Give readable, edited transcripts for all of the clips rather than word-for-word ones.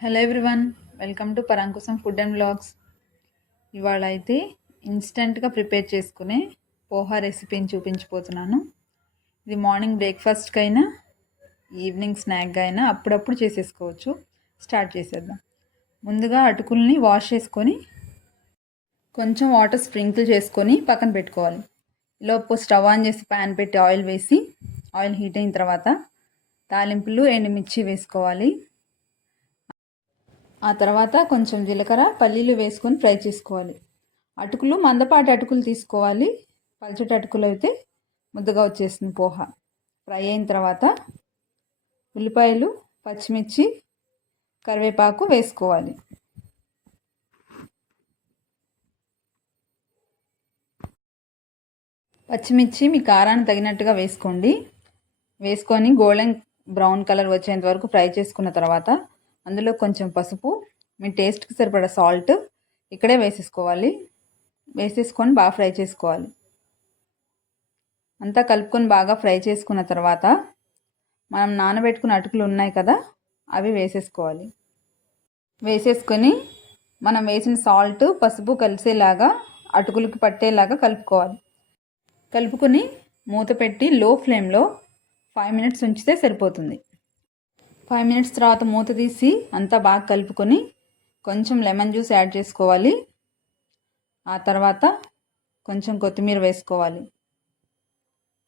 Hello everyone, welcome to Parankusham food and vlogs. ఇవాళ అయితే ఇన్స్టెంట్గా ప్రిపేర్ చేసుకునే పోహా రెసిపీని చూపించిపోతున్నాను. ఇది మార్నింగ్ బ్రేక్ఫాస్ట్కి అయినా ఈవినింగ్ స్నాక్గా అయినా అప్పుడప్పుడు చేసేసుకోవచ్చు. స్టార్ట్ చేసేద్దాం. ముందుగా అటుకుల్ని వాష్ చేసుకొని కొంచెం వాటర్ స్ప్రింకిల్ చేసుకొని పక్కన పెట్టుకోవాలి. ఈలోపు స్టవ్ ఆన్ చేసి ప్యాన్ పెట్టి ఆయిల్ వేసి ఆయిల్ హీట్ అయిన తర్వాత తాలింపులు ఎండుమిర్చి వేసుకోవాలి. ఆ తర్వాత కొంచెం జీలకర్ర పల్లీలు వేసుకొని ఫ్రై చేసుకోవాలి. అటుకులు మందపాటి అటుకులు తీసుకోవాలి. పల్చటి అటుకులు అయితే ముద్దగా వచ్చేస్తుంది పోహ. ఫ్రై అయిన తర్వాత ఉల్లిపాయలు, పచ్చిమిర్చి, కరివేపాకు వేసుకోవాలి. పచ్చిమిర్చి మీ కారాన్ని తగినట్టుగా వేసుకోండి. వేసుకొని గోల్డెన్ బ్రౌన్ కలర్ వచ్చేంత వరకు ఫ్రై చేసుకున్న తర్వాత అందులో కొంచెం పసుపు, మీ టేస్ట్కి సరిపడా సాల్ట్ ఇక్కడే వేసేసుకోవాలి. వేసేసుకొని బాగా ఫ్రై చేసుకోవాలి. అంతా కలుపుకొని బాగా ఫ్రై చేసుకున్న తర్వాత మనం నానబెట్టుకున్న అటుకులు ఉన్నాయి కదా, అవి వేసేసుకోవాలి. వేసేసుకొని మనం వేసిన సాల్ట్, పసుపు కలిసేలాగా అటుకులకి పట్టేలాగా కలుపుకోవాలి. కలుపుకొని మూత పెట్టి లో ఫ్లేమ్లో 5 మినిట్స్ ఉంచితే సరిపోతుంది. 5 మినిట్స్ తర్వాత మూత తీసి అంతా బాగా కలుపుకొని కొంచెం లెమన్ జ్యూస్ యాడ్ చేసుకోవాలి. ఆ తర్వాత కొంచెం కొత్తిమీర వేసుకోవాలి.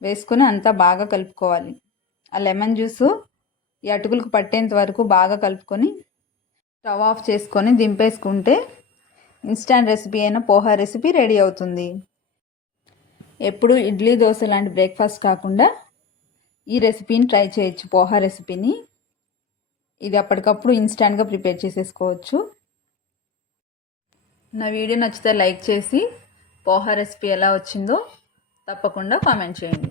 వేసుకొని అంతా బాగా కలుపుకోవాలి. ఆ లెమన్ జ్యూసు ఈ అటుకులకు పట్టేంత వరకు బాగా కలుపుకొని స్టవ్ ఆఫ్ చేసుకొని దింపేసుకుంటే ఇన్స్టాంట్ రెసిపీ అయిన పోహా రెసిపీ రెడీ అవుతుంది. ఎప్పుడు ఇడ్లీ, దోశ లాంటి బ్రేక్ఫాస్ట్ కాకుండా ఈ రెసిపీని ట్రై చేయొచ్చు. పోహా రెసిపీని ఇది అప్పటికప్పుడు ఇన్స్టాంట్గా ప్రిపేర్ చేసేసుకోవచ్చు. నా వీడియో నచ్చితే లైక్ చేసి పోహా రెసిపీ ఎలా వచ్చిందో తప్పకుండా కామెంట్ చేయండి.